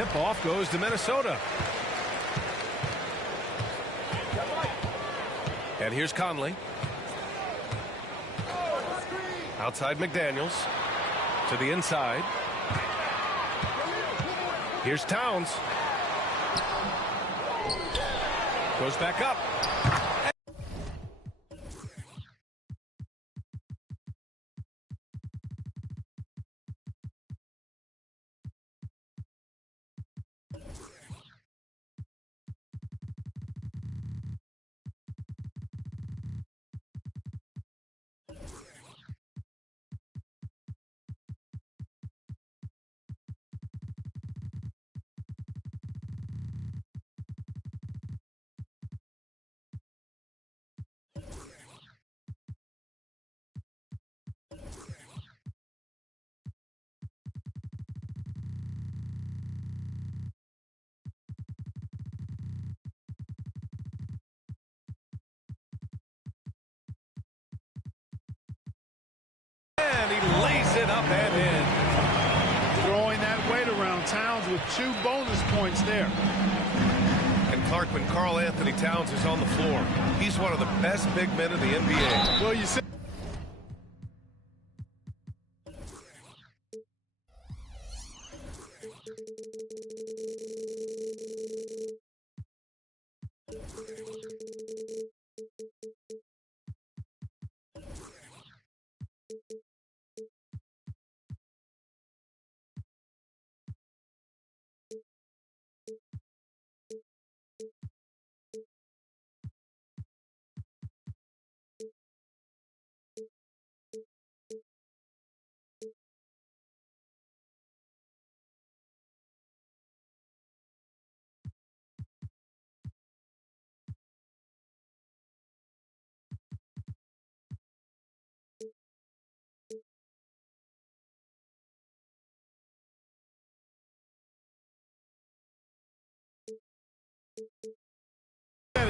tip-off goes to Minnesota. And here's Conley. Outside McDaniels. To the inside. Here's Towns. Goes back up. And he lays it up and in. Throwing that weight around. Towns with 2 bonus points there. And Clark, when Karl Anthony Towns is on the floor, he's one of the best big men in the NBA. Well, you said.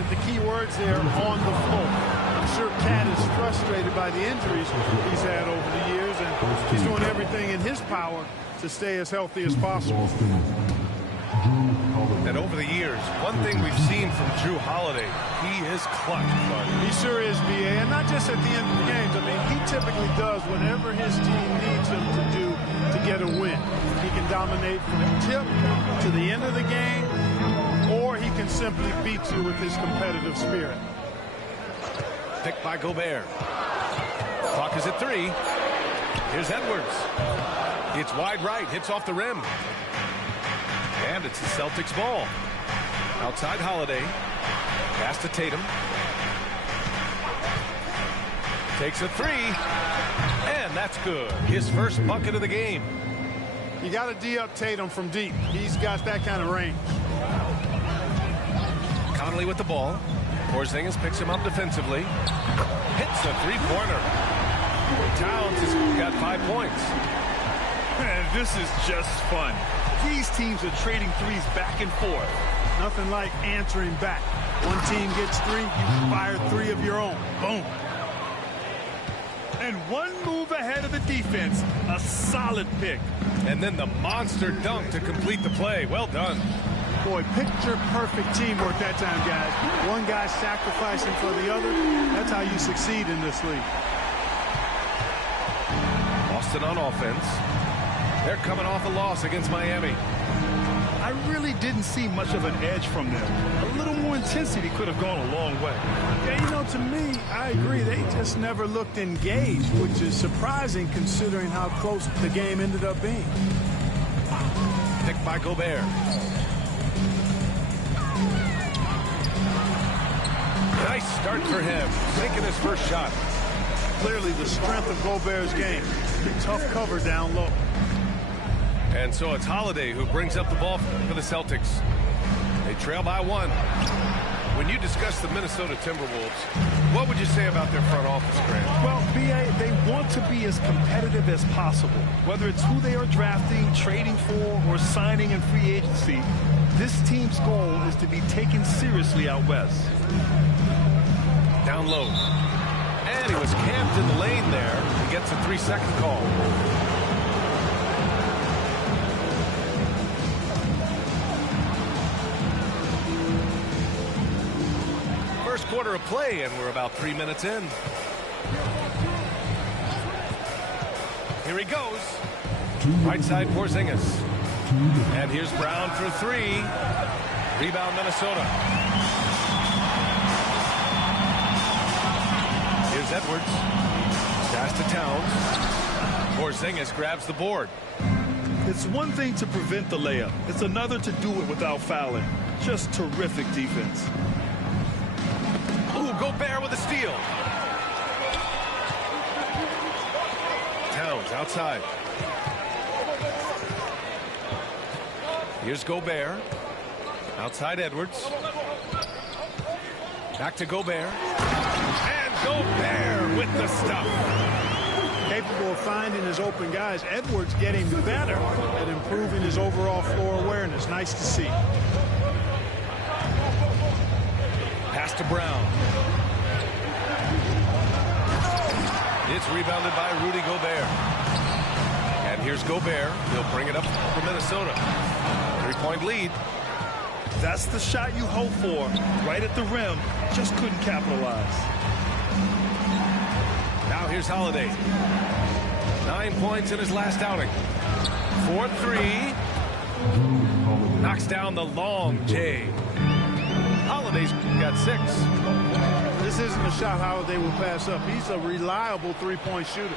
The key words there, on the floor. I'm sure Cat is frustrated by the injuries he's had over the years, and he's doing everything in his power to stay as healthy as possible. And over the years, one thing we've seen from Jrue Holiday, he is clutch, bud. He sure is, B.A., and not just at the end of the games. I mean, he typically does whatever his team needs him to do to get a win. He can dominate from tip to the end of the game, or he can simply beat you with his competitive spirit. Picked by Gobert. Clock is at 3. Here's Edwards. It's wide right, hits off the rim. And it's the Celtics ball. Outside Holiday. Pass to Tatum. Takes a 3. And that's good. His first bucket of the game. You got to D-up Tatum from deep. He's got that kind of range. Conley with the ball. Porzingis picks him up defensively. Hits a 3-pointer. Towns has got 5 points. Man, this is just fun. These teams are trading threes back and forth. Nothing like answering back. One team gets 3, you fire 3 of your own. Boom. And one move ahead of the defense. A solid pick. And then the monster dunk to complete the play. Well done. Boy, picture-perfect teamwork that time, guys. One guy sacrificing for the other. That's how you succeed in this league. Boston on offense. They're coming off a loss against Miami. I really didn't see much of an edge from them. A little more intensity could have gone a long way. Yeah, you know, to me, I agree. They just never looked engaged, which is surprising considering how close the game ended up being. Picked by Gobert. Nice start for him. Making his first shot. Clearly the strength of Gobert's game. Tough cover down low. And so it's Holiday who brings up the ball for the Celtics. They trail by 1. When you discuss the Minnesota Timberwolves, what would you say about their front office, Grant? Well, B.A., they want to be as competitive as possible. Whether it's who they are drafting, trading for, or signing in free agency, this team's goal is to be taken seriously out west. Down low. And he was camped in the lane there. He gets a 3-second call. first quarter of play, and we're about 3 minutes in. Here he goes. Right side, Porzingis. And here's Brown for three. Rebound, Minnesota. Here's Edwards. Pass to Towns. Porzingis grabs the board. It's one thing to prevent the layup. It's another to do it without fouling. Just terrific defense. Ooh, Gobert with a steal. Towns outside. Here's Gobert. Outside Edwards. Back to Gobert. And Gobert with the stuff. Capable of finding his open guys. Edwards getting better at improving his overall floor awareness. Nice to see. Pass to Brown. It's rebounded by Rudy Gobert. And here's Gobert. He'll bring it up for Minnesota. 3-point lead. That's the shot you hope for. Right at the rim. Just couldn't capitalize. Now here's Holiday. 9 points in his last outing. 4-3. Knocks down the long J. Holiday's got 6. This isn't a shot Holiday will pass up. He's a reliable three-point shooter.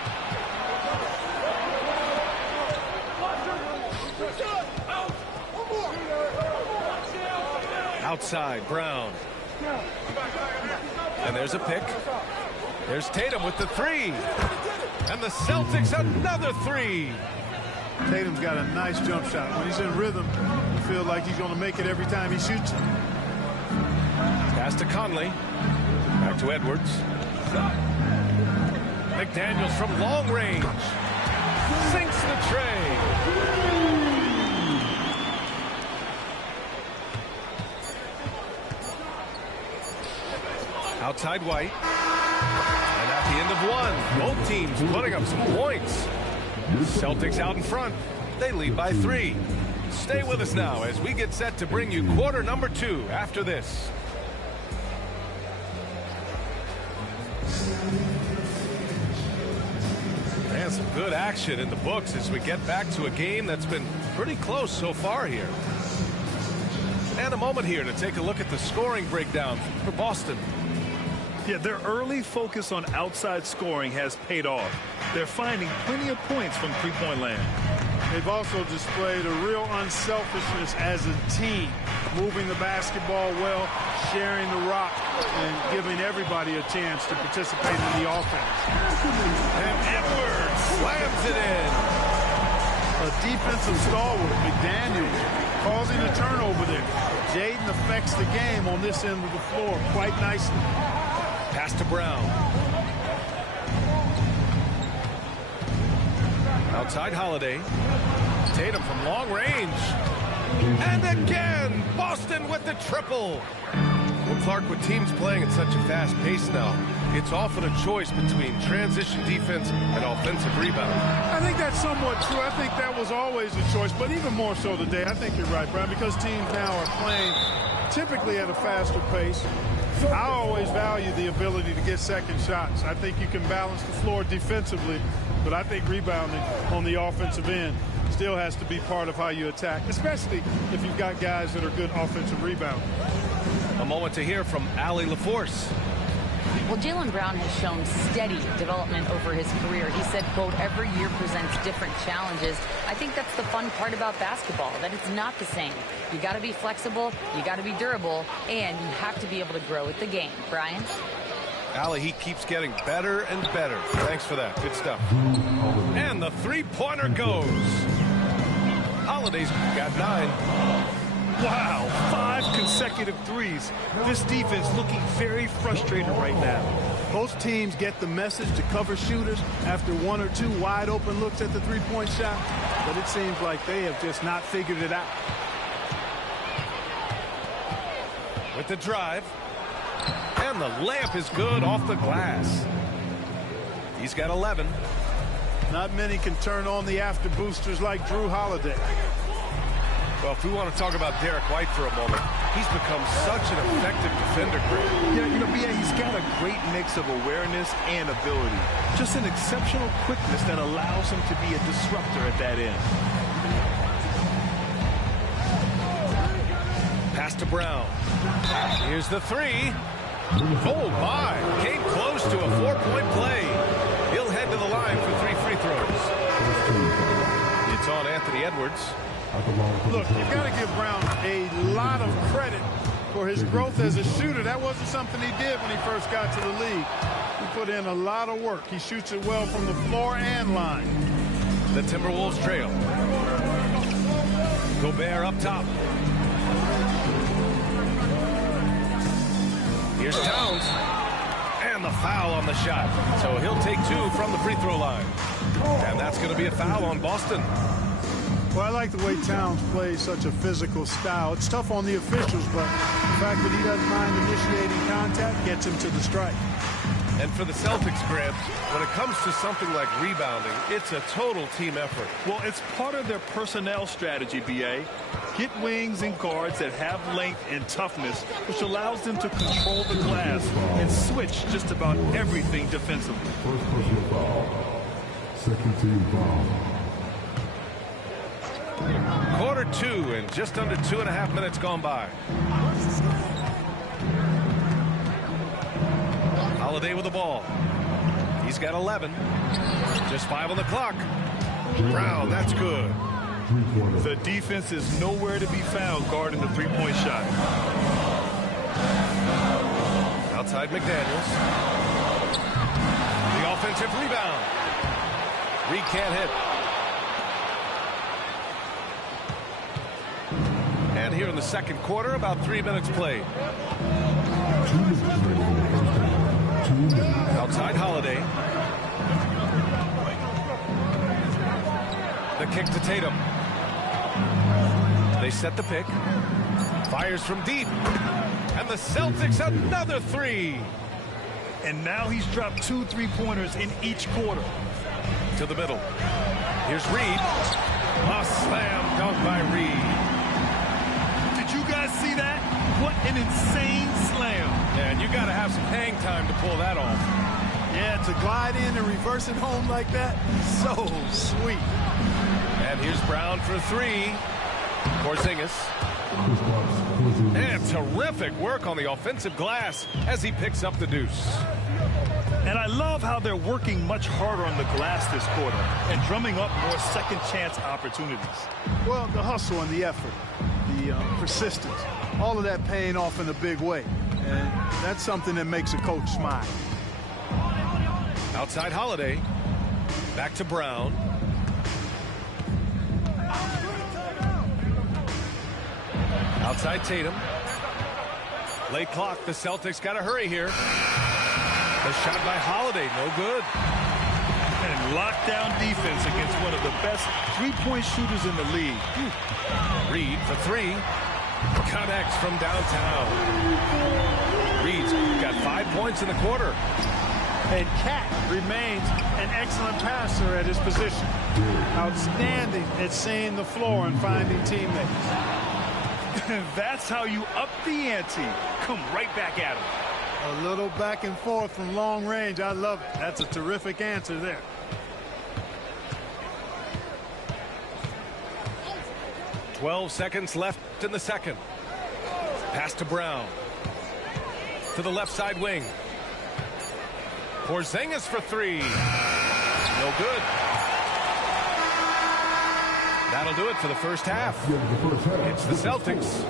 Outside, Brown. And there's a pick. There's Tatum with the three. And the Celtics another three. Tatum's got a nice jump shot. When he's in rhythm, you feel like he's going to make it every time he shoots it. Pass to Conley. Back to Edwards. McDaniels from long range. Sinks the tray. Outside White. And at the end of one, both teams putting up some points. Celtics out in front. They lead by 3. Stay with us now as we get set to bring you quarter number 2 after this. And some good action in the books as we get back to a game that's been pretty close so far here. And a moment here to take a look at the scoring breakdown for Boston. Yeah, their early focus on outside scoring has paid off. They're finding plenty of points from three-point land. They've also displayed a real unselfishness as a team, moving the basketball well, sharing the rock, and giving everybody a chance to participate in the offense. And Edwards slams it in. A defensive stalwart, McDaniels, causing a turnover there. Jaden affects the game on this end of the floor quite nicely. Pass to Brown. Outside Holiday. Tatum from long range. And again, Boston with the triple. Well, Clark, with teams playing at such a fast pace now, it's often a choice between transition defense and offensive rebound. I think that's somewhat true. I think that was always a choice, but even more so today. I think you're right, Brian, because teams now are playing typically at a faster pace. I always value the ability to get second shots. I think you can balance the floor defensively, but I think rebounding on the offensive end still has to be part of how you attack, especially if you've got guys that are good offensive rebounders. A moment to hear from Allie LaForce. Well, Jaylen Brown has shown steady development over his career. He said, quote, every year presents different challenges. I think that's the fun part about basketball, that it's not the same. You got to be flexible, you got to be durable, and you have to be able to grow with the game. Brian? Allie, he keeps getting better and better. Thanks for that. Good stuff. And the three-pointer goes. Holiday's got 9. Wow, 5 consecutive threes. This defense looking very frustrated right now. Most teams get the message to cover shooters after 1 or 2 wide open looks at the three-point shot, but it seems like they have just not figured it out. With the drive. And the layup is good off the glass. He's got 11. Not many can turn on the after boosters like Drew Holiday. Well, if we want to talk about Derek White for a moment, he's become such an effective defender, Greg. Yeah, you know, B.A., he's got a great mix of awareness and ability. Just an exceptional quickness that allows him to be a disruptor at that end. Pass to Brown. Here's the three. Oh, my. Came close to a 4-point play. He'll head to the line for 3 free throws. It's on Anthony Edwards. Look, you've got to give Brown a lot of credit for his growth as a shooter. That wasn't something he did when he first got to the league. He put in a lot of work. He shoots it well from the floor and line. The Timberwolves trail. Gobert up top. Here's Towns. And the foul on the shot. So he'll take 2 from the free throw line. And that's going to be a foul on Boston. Well, I like the way Towns plays such a physical style. It's tough on the officials, but the fact that he doesn't mind initiating contact gets him to the strike. And for the Celtics, Grant, when it comes to something like rebounding, it's a total team effort. Well, it's part of their personnel strategy, B.A. Get wings and guards that have length and toughness, which allows them to control the glass and switch just about everything defensively. First personal foul. Second team foul. Quarter 2 and just under 2.5 minutes gone by. Holiday with the ball. He's got 11. Just 5 on the clock. Brown, that's good. The defense is nowhere to be found guarding the three-point shot. Outside McDaniels. The offensive rebound. Reed can't hit. And here in the second quarter, about 3 minutes played. Outside Holiday. The kick to Tatum. They set the pick. Fires from deep. And the Celtics another 3. And now he's dropped 2 3-pointers in each quarter. To the middle. Here's Reed. A slam dunk by Reed. Did you guys see that? What an insane slam. Yeah, and you got to have some hang time to pull that off. Yeah, to glide in and reverse it home like that, so sweet. And here's Brown for 3. Porzingis. And terrific work on the offensive glass as he picks up the deuce. And I love how they're working much harder on the glass this quarter and drumming up more second chance opportunities. Well, the hustle and the effort, the persistence, all of that paying off in a big way. And that's something that makes a coach smile. Outside Holiday. Back to Brown. Outside Tatum. Late clock. The Celtics got to hurry here. The shot by Holiday. No good. And lockdown defense against one of the best three-point shooters in the league. Reed for 3. Connects from downtown. Reed's got 5 points in the quarter. And Cat remains an excellent passer at his position. Outstanding at seeing the floor and finding teammates. That's how you up the ante. Come right back at him. A little back and forth from long range. I love it. That's a terrific answer there. .12 seconds left in the second. Pass to Brown. To the left side wing. Porzingis for 3. No good. That'll do it for the first half. It's the Celtics.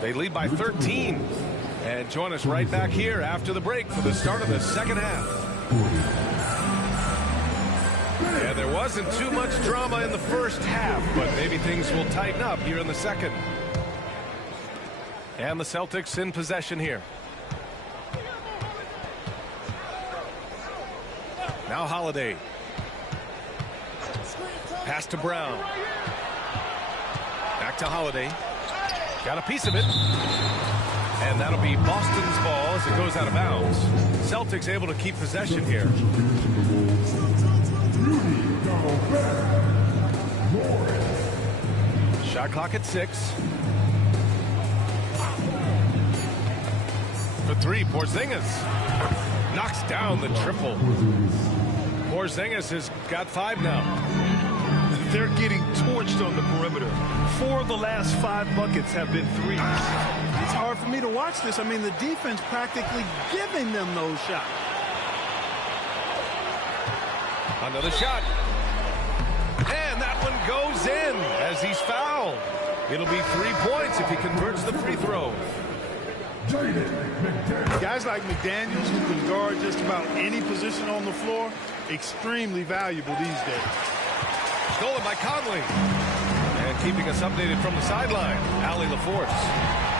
They lead by 13. And join us right back here after the break for the start of the second half. Yeah, there wasn't too much drama in the first half, but maybe things will tighten up here in the second. And the Celtics in possession here. Now Holiday. Pass to Brown. Back to Holiday. Got a piece of it. And that'll be Boston's ball as it goes out of bounds. Celtics able to keep possession here. Shot clock at 6. For 3, Porzingis knocks down the triple. Porzingis has got 5 now. They're getting torched on the perimeter. 4 of the last 5 buckets have been threes. It's hard for me to watch this. I mean, the defense practically giving them those shots. Another shot. And that one goes in as he's fouled. It'll be 3 points if he converts the free throw. Guys like McDaniels, who can guard just about any position on the floor, extremely valuable these days. Stolen by Conley. And keeping us updated from the sideline, Allie LaForce.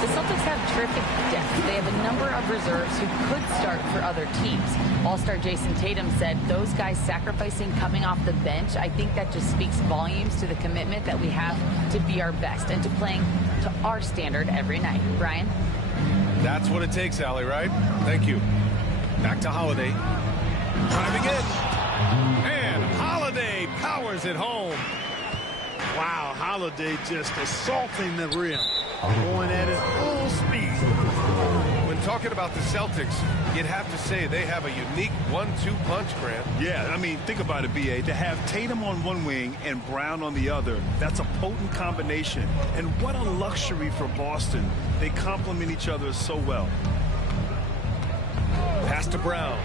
The Celtics have terrific depth. They have a number of reserves who could start for other teams. All-star Jason Tatum said those guys sacrificing coming off the bench, I think that just speaks volumes to the commitment that we have to be our best and to playing to our standard every night. Brian? That's what it takes, Allie, right? Thank you. Back to Holiday. Driving in. And Holiday powers it home. Wow, Holiday just assaulting the rim. Going at it full speed. When talking about the Celtics, you'd have to say they have a unique 1-2 punch, Grant. Yeah, I mean, think about it, B.A. To have Tatum on one wing and Brown on the other, that's a potent combination. And what a luxury for Boston. They complement each other so well. Pass to Brown.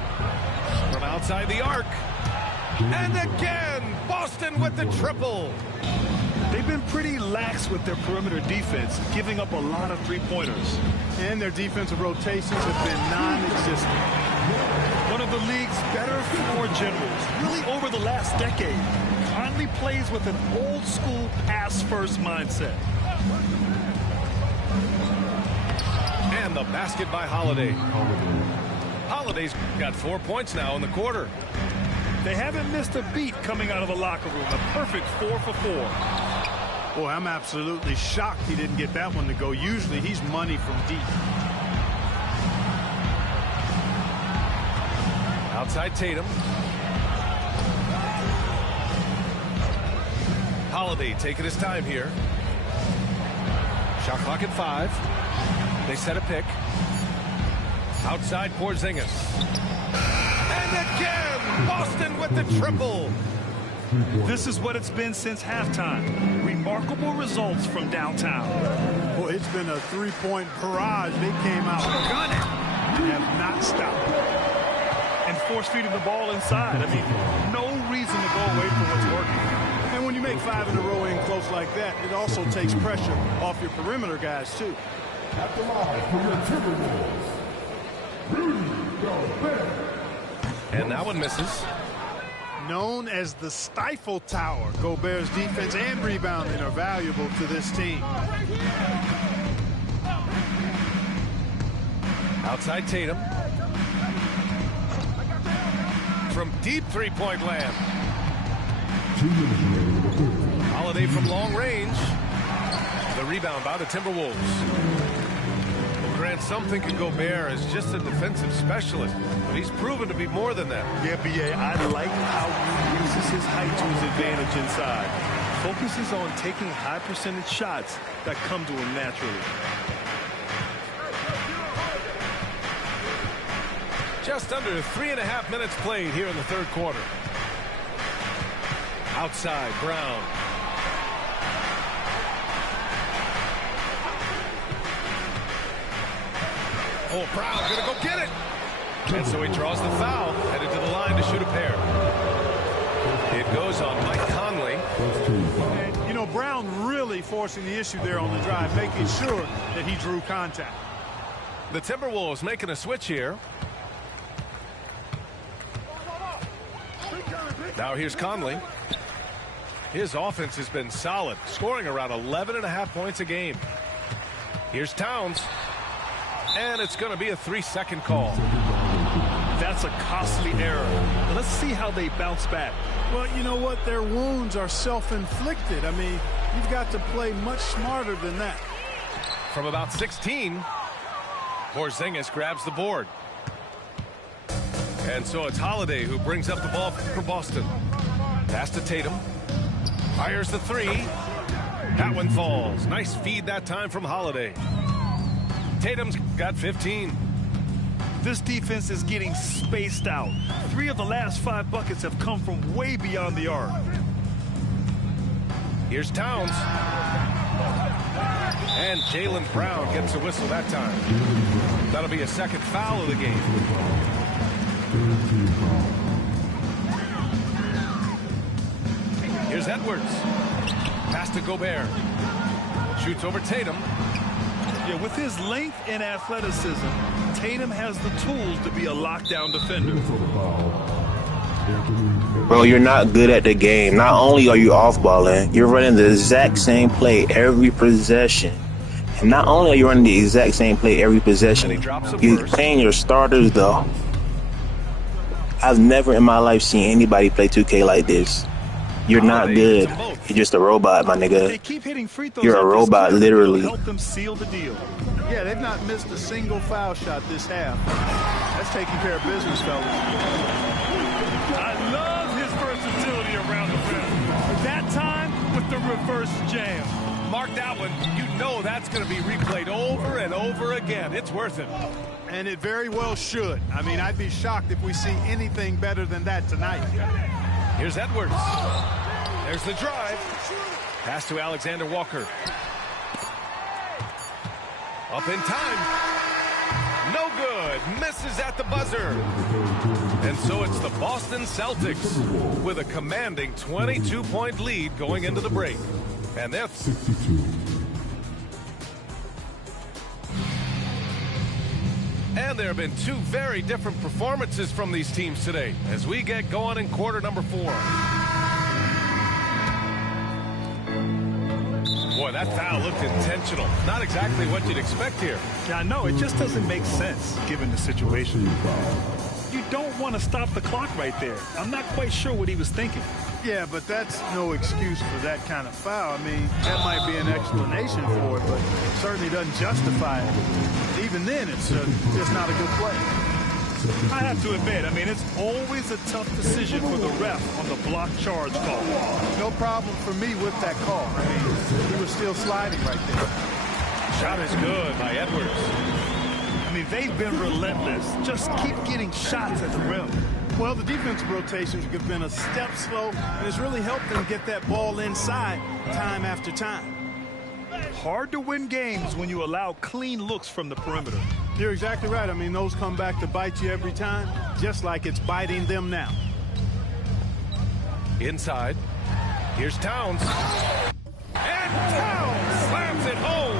From outside the arc. And again, Boston with the triple. They've been pretty lax with their perimeter defense, giving up a lot of three-pointers. And their defensive rotations have been non-existent. One of the league's better floor generals, really over the last decade. Conley plays with an old-school pass-first mindset. And the basket by Holiday. Holiday's got 4 points now in the quarter. They haven't missed a beat coming out of the locker room. A perfect 4 for 4. Boy, I'm absolutely shocked he didn't get that one to go. Usually he's money from deep. Outside Tatum. Holiday taking his time here. Shot clock at 5. They set a pick. Outside Porzingis. And again, Boston with the triple. This is what it's been since halftime. Remarkable results from downtown. Boy, it's been a three-point barrage. They came out gunning and have not stopped. And force-feeding the ball inside. I mean, no reason to go away from what's working. And when you make 5 in a row in close like that, it also takes pressure off your perimeter guys, too. At the line for your Timberwolves, Rudy Gobert. And that one misses. Known as the Stifle Tower, Gobert's defense and rebounding are valuable to this team. Outside Tatum. From deep three-point land. 2 minutes remaining. Holiday from long range. The rebound by the Timberwolves. Well, Grant, some think of Gobert as just a defensive specialist, but he's proven to be more than that. Yeah, B.A., I like how he uses his height to his advantage inside. Focuses on taking high-percentage shots that come to him naturally. Just under 3.5 minutes played here in the third quarter. Outside, Brown. Oh, Brown gonna go get it. And so he draws the foul, headed to the line to shoot a pair. It goes on Mike Conley. And, you know, Brown really forcing the issue there on the drive, making sure that he drew contact. The Timberwolves making a switch here. Now here's Conley. His offense has been solid, scoring around 11.5 points a game. Here's Towns. And it's going to be a 3-second call. That's a costly error. Let's see how they bounce back. Well, you know what? Their wounds are self-inflicted. I mean, you've got to play much smarter than that. From about 16, Porzingis grabs the board. And so it's Holiday who brings up the ball for Boston. Pass to Tatum. Fires the 3. That one falls. Nice feed that time from Holiday. Tatum's got 15. This defense is getting spaced out. 3 of the last 5 buckets have come from way beyond the arc. Here's Towns. And Jaylen Brown gets a whistle that time. That'll be a second foul of the game. Here's Edwards. Pass to Gobert. Shoots over Tatum. Yeah, with his length and athleticism, Tatum has the tools to be a lockdown defender. Bro, you're not good at the game. Not only are you off-balling, you're running the exact same play every possession. And not only are you running the exact same play every possession, you're playing your starters, though. I've never in my life seen anybody play 2K like this. You're not good. You're just a robot, my nigga. They keep hitting free throws. You're a robot, literally. Help them seal the deal. Yeah, they've not missed a single foul shot this half. That's taking care of business, fellas. I love his versatility around the rim. That time with the reverse jam. Mark that one. You know that's going to be replayed over and over again. It's worth it. And it very well should. I mean, I'd be shocked if we see anything better than that tonight. Here's Edwards. There's the drive. Pass to Alexander Walker. Up in time. No good. Misses at the buzzer. And so it's the Boston Celtics with a commanding 22-point lead going into the break. And they're 62. And there have been 2 very different performances from these teams today as we get going in quarter number 4. Boy, that foul looked intentional. Not exactly what you'd expect here. Yeah, I know. It just doesn't make sense given the situation. You don't want to stop the clock right there. I'm not quite sure what he was thinking. Yeah, but that's no excuse for that kind of foul. I mean, that might be an explanation for it, but it certainly doesn't justify it. Even then, it's just not a good play. I have to admit, I mean, it's always a tough decision for the ref on the block charge call. No problem for me with that call. I mean, he was still sliding right there. Shot is good by Edwards. I mean, they've been relentless. Just keep getting shots at the rim. Well, the defensive rotations have been a step slow, and it's really helped them get that ball inside time after time. Hard to win games when you allow clean looks from the perimeter. You're exactly right. I mean, those come back to bite you every time, just like it's biting them now. Inside. Here's Towns. And Towns slams it home.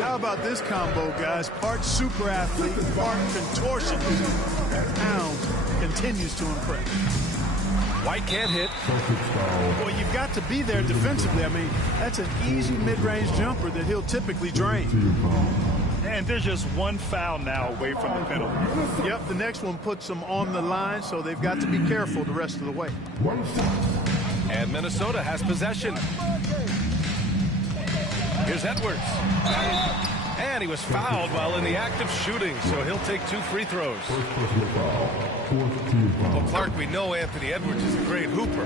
How about this combo, guys? Part super athlete, part contortionist. Towns continues to impress. White can't hit. Well, you've got to be there defensively. I mean, that's an easy mid-range jumper that he'll typically drain. And there's just one foul now away from the penalty. Yep, the next one puts them on the line, so they've got to be careful the rest of the way. And Minnesota has possession. Here's Edwards. And he was fouled while in the act of shooting, so he'll take 2 free throws. Well, Clark, we know Anthony Edwards is a great hooper,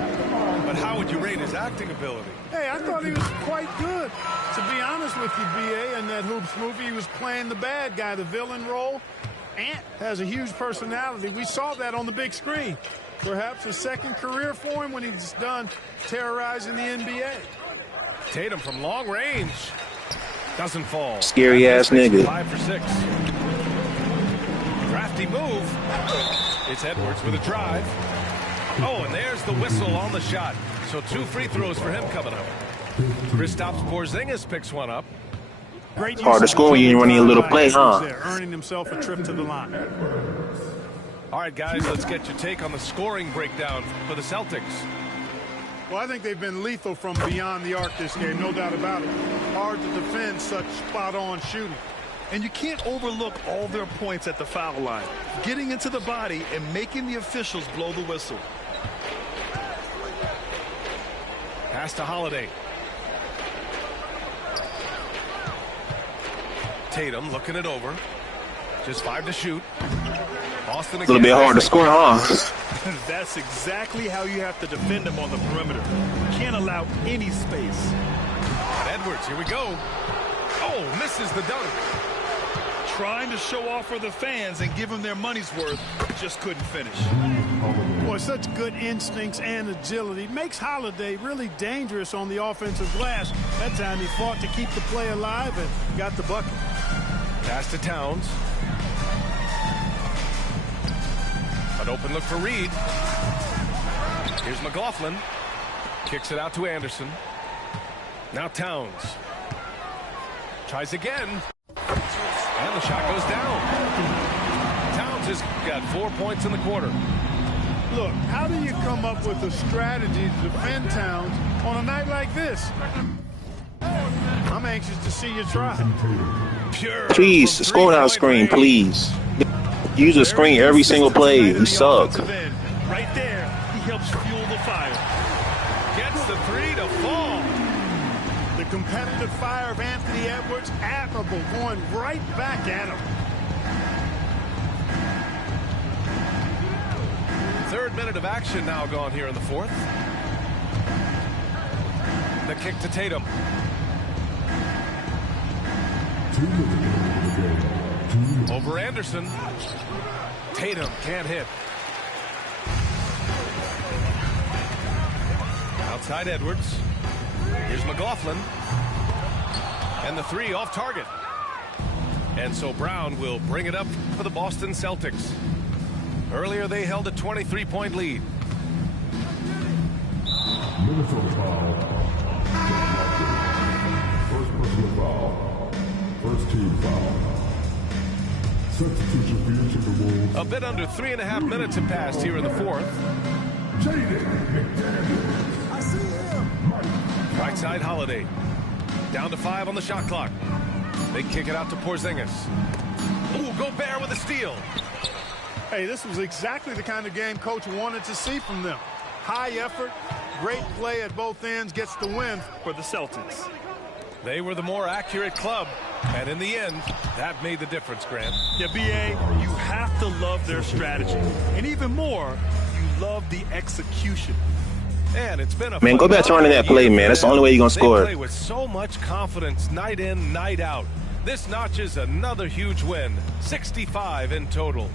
but how would you rate his acting ability? Hey, I thought he was quite good. To be honest with you, B.A., in that Hoops movie, he was playing the bad guy, the villain role. Ant has a huge personality. We saw that on the big screen. Perhaps a second career for him when he's done terrorizing the NBA. Tatum from long range. Doesn't fall. Scary ass nigga. 5 for 6. Crafty move. It's Edwards with a drive. Oh, and there's the whistle on the shot. So 2 free throws for him coming up. Kristaps Porzingis picks one up. Great Hard to score when you're running a little play, huh? There, earning himself a trip to the line. All right, guys, let's get your take on the scoring breakdown for the Celtics. Well, I think they've been lethal from beyond the arc this game, no doubt about it. Hard to defend such spot-on shooting. And you can't overlook all their points at the foul line. Getting into the body and making the officials blow the whistle. Pass to Holiday. Tatum looking it over. Just 5 to shoot. Boston A little bit hard to score, huh? That's exactly how you have to defend them on the perimeter. You can't allow any space. Edwards, here we go. Oh, misses the dunk. Trying to show off for the fans and give them their money's worth, just couldn't finish. Boy, such good instincts and agility. Makes Holiday really dangerous on the offensive glass. That time he fought to keep the play alive and got the bucket. Pass to Towns. An open look for Reed. Here's McLaughlin. Kicks it out to Anderson. Now Towns. Tries again. And the shot goes down. Towns has got 4 points in the quarter. Look, how do you come up with a strategy to defend Towns on a night like this? I'm anxious to see you try. Pure Please, from score down screen, please. Use a screen every single play. You suck. Right there, he helps fuel the fire. Gets the three to fall. The competitive fire of Anthony Edwards, admirable, going right back at him. Third minute of action now gone here in the fourth. The kick to Tatum. Over Anderson. Tatum can't hit. Outside Edwards. Here's McLaughlin. And the three off target. And so Brown will bring it up for the Boston Celtics. Earlier they held a 23-point lead. Minnesota foul. First personal foul. First team foul. Substitution for each of the Wolves. A bit under 3.5 minutes have passed here in the fourth. Jaden McDaniels. I see him. Right side Holiday. Down to 5 on the shot clock. They kick it out to Porzingis. Ooh, Gobert with a steal. Hey, this was exactly the kind of game Coach wanted to see from them. High effort, great play at both ends, gets the win For the Celtics. They were the more accurate club, and in the end, that made the difference, Grant. Yeah, B.A., you have to love their strategy. And even more, you love the execution. And it's been a Man, go back to running that play, man. That's the only way you're going to score. They play with so much confidence night in, night out. This notches another huge win, 65 in total.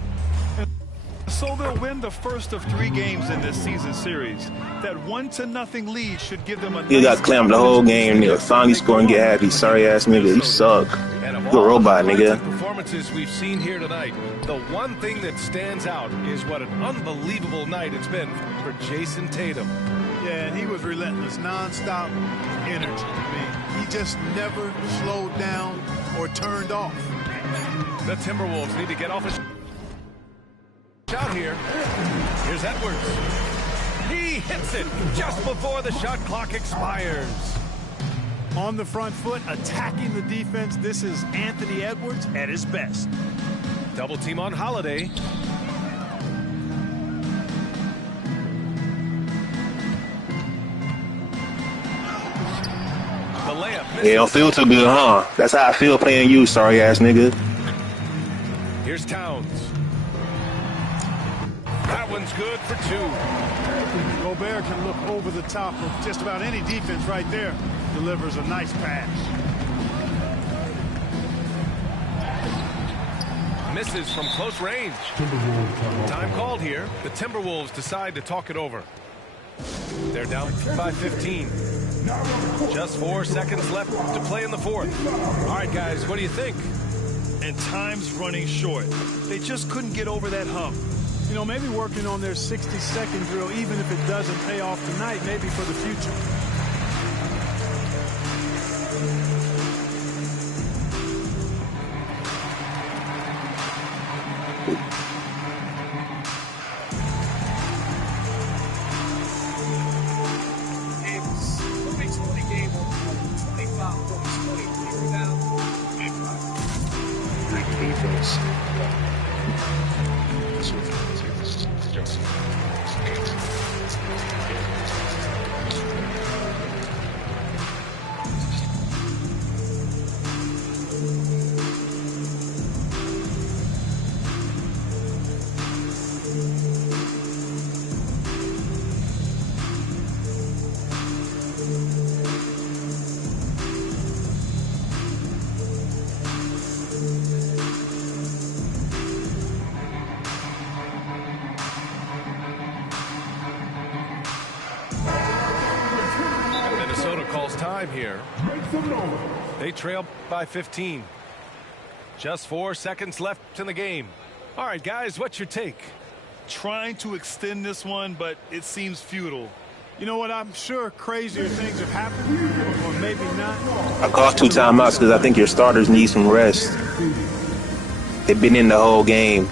So they'll win the first of 3 games in this season series. That 1-0 lead should give them a You got clamped the whole game, nigga. Finally score and get happy. Sorry ass nigga. You suck. And of You're a all robot, the nigga. performances we've seen here tonight, the one thing that stands out is what an unbelievable night it's been for Jason Tatum. Yeah, and he was relentless, nonstop energy. I mean, he just never slowed down or turned off. The Timberwolves need to get off a shot here. Here's Edwards. He hits it just before the shot clock expires. On the front foot, attacking the defense. This is Anthony Edwards at his best. Double team on Holiday. The layup misses. Yeah, don't feel too good, huh? That's how I feel playing you, sorry ass nigga. Here's Towns. That one's good for 2. Gobert can look over the top of just about any defense right there. Delivers a nice pass. Misses from close range. Time called here. The Timberwolves decide to talk it over. They're down by 15. Just 4 seconds left to play in the fourth. All right, guys, what do you think? And time's running short. They just couldn't get over that hump. You know, maybe working on their 60-second drill, even if it doesn't pay off tonight, maybe for the future. time here. They trail by 15. Just 4 seconds left in the game. All right, guys, what's your take? Trying to extend this one, but it seems futile. You know what? I'm sure crazier things have happened, or maybe not. I called 2 timeouts because I think your starters need some rest. They've been in the whole game.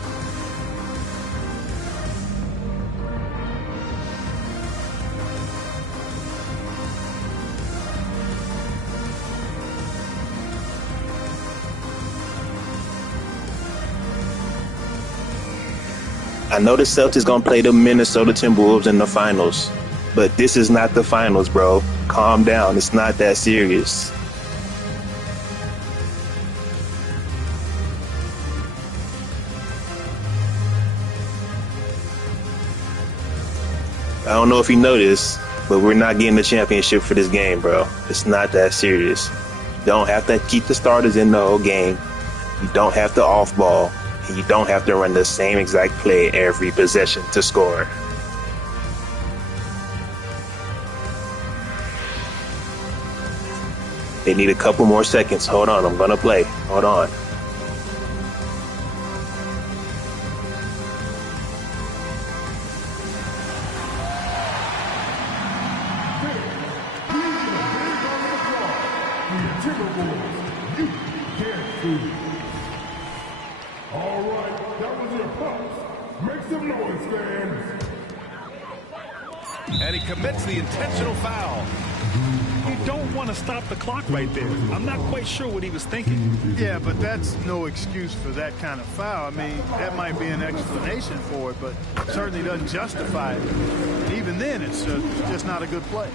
I know the Celtics gonna play the Minnesota Timberwolves in the finals, but this is not the finals, bro. Calm down. It's not that serious. I don't know if you noticed, but we're not getting the championship for this game, bro. It's not that serious. You don't have to keep the starters in the whole game. You don't have to off ball. And you don't have to run the same exact play every possession to score. They need a couple more seconds. Hold on, I'm gonna play. Hold on. All right, that was your pulse. Make some noise, fans. And he commits the intentional foul. You don't want to stop the clock right there. I'm not quite sure what he was thinking. Yeah, but that's no excuse for that kind of foul. I mean, that might be an explanation for it, but certainly doesn't justify it. And even then, it's just not a good play.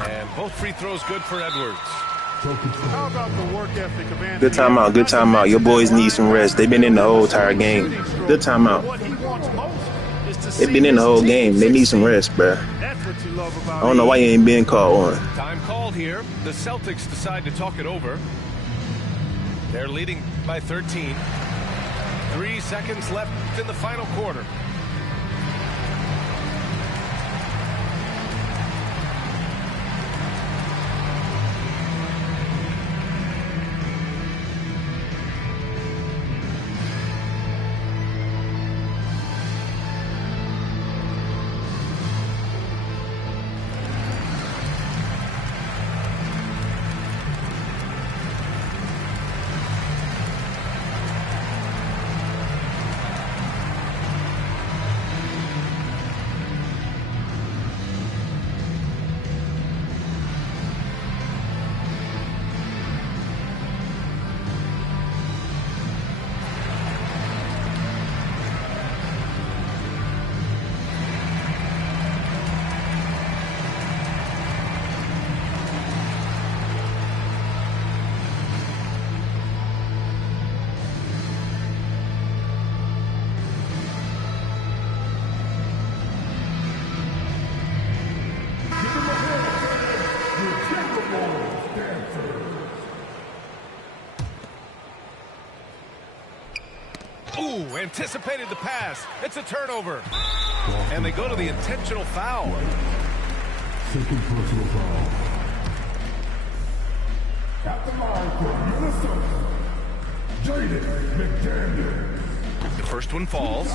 And both free throws good for Edwards. How about the work ethic of Anthony? Good timeout, good timeout. Your boys need some rest. They've been in the whole entire game. Good timeout. What he wants most is to They've been in the whole game. They need some rest, bruh. That's what you love about I don't know why you ain't been called on. Time called here. The Celtics decide to talk it over. They're leading by 13. 3 seconds left in the final quarter. Ooh, anticipated the pass. It's a turnover. And they go to the intentional foul. Second personal foul. At the line for Minnesota, Jaden McDaniels. The first one falls.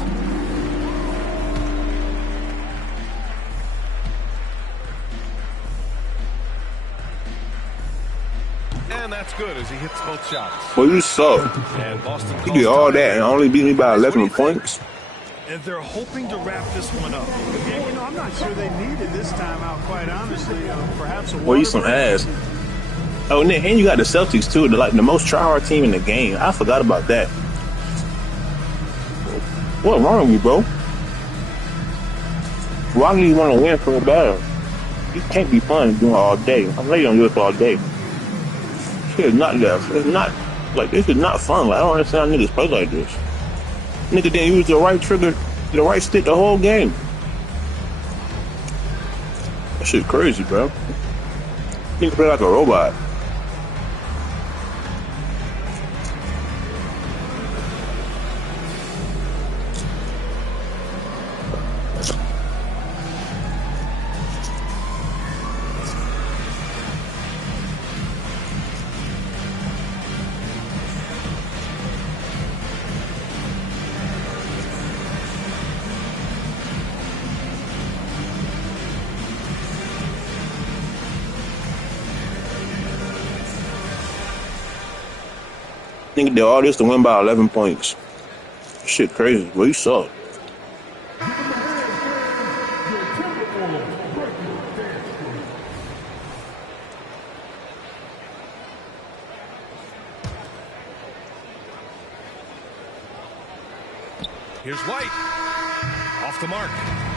And that's good as he hits both shots. Well, you suck. And Boston You did all that and only beat me by 11 points. And they're hoping to wrap this one up. Yeah, you know, I'm not sure they needed this timeout, quite honestly. Perhaps a Well, you some ass. Oh, and you got the Celtics, too. The most try-hard team in the game. I forgot about that. What's wrong with you, bro? Why do you want to win so bad? You can't be fun doing it all day. I know you don't do it all day. Shit is not that. It's not, like, this is not fun. Like, I don't understand how niggas play like this. Nigga didn't use the right trigger, the right stick the whole game. That shit crazy, bro. Nigga play like a robot. Nigga did all this to win by 11 points. Shit crazy. Well, you suck. Here's White. Off the mark.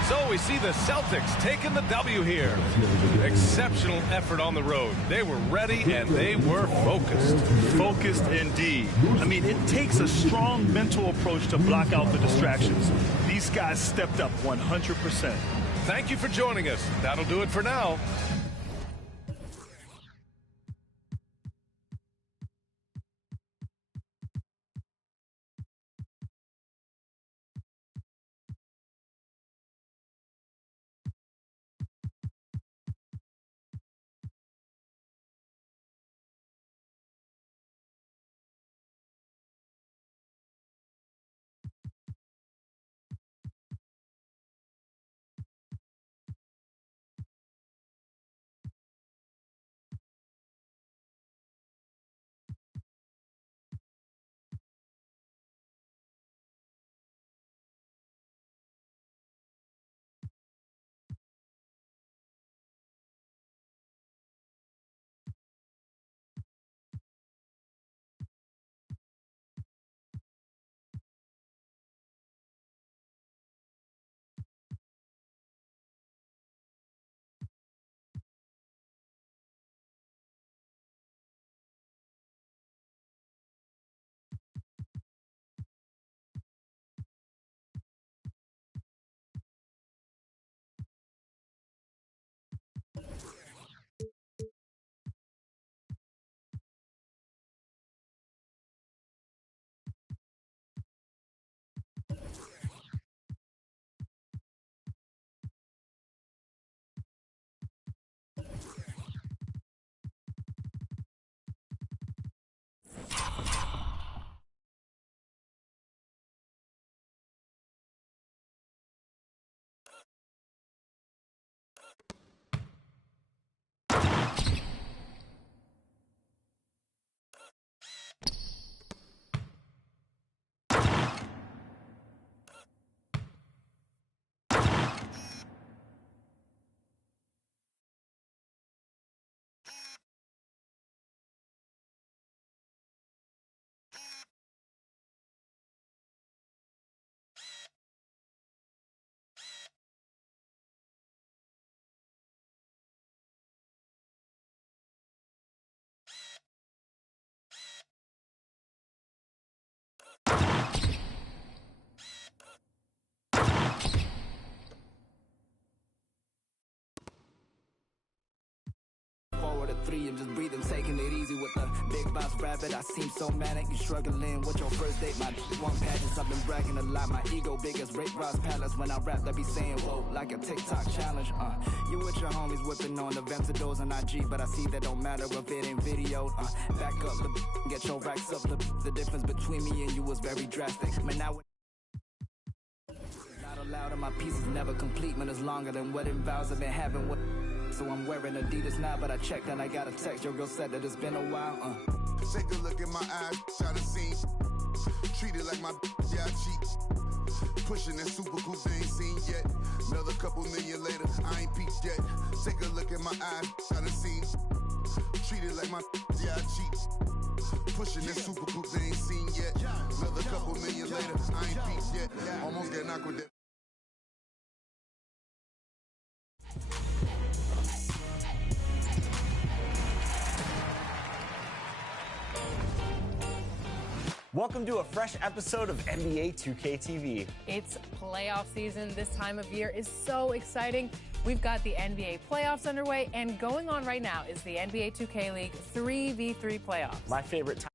So we see the Celtics taking the W here. Exceptional effort on the road. They were ready and they were focused. Focused indeed. I mean, it takes a strong mental approach to block out the distractions. These guys stepped up 100%. Thank you for joining us. That'll do it for now. Three and just breathe and taking it easy with the big boss rabbit. I seem so manic, you struggling with your first date. My one pageants, I've been bragging a lot. My ego big as Rick Ross Palace. When I rap, I be saying whoa like a TikTok challenge. You with your homies whipping on the Ventadors on IG, but I see that don't matter if it ain't video. Back up, get your racks up. The difference between me and you was very drastic. Man, now not allowed and my pieces never complete. Man, it's longer than wedding vows I've been having with. So I'm wearing Adidas now, but I checked and I got a text. Your girl said that it's been a while. Take a look in my eyes, try to see. Treat it like my yeah, I cheat. Pushing that super coupe they ain't seen yet. Another couple million later, I ain't peaked yet. Take a look in my eyes, try to see. Treat it like my yeah, I cheat. Pushing that super coupe they ain't seen yet. Another couple million later, I ain't peaked yet. Almost getting knocked with that. Welcome to a fresh episode of NBA 2K TV. It's playoff season. This time of year is so exciting. We've got the NBA playoffs underway, and going on right now is the NBA 2K League 3v3 playoffs. My favorite time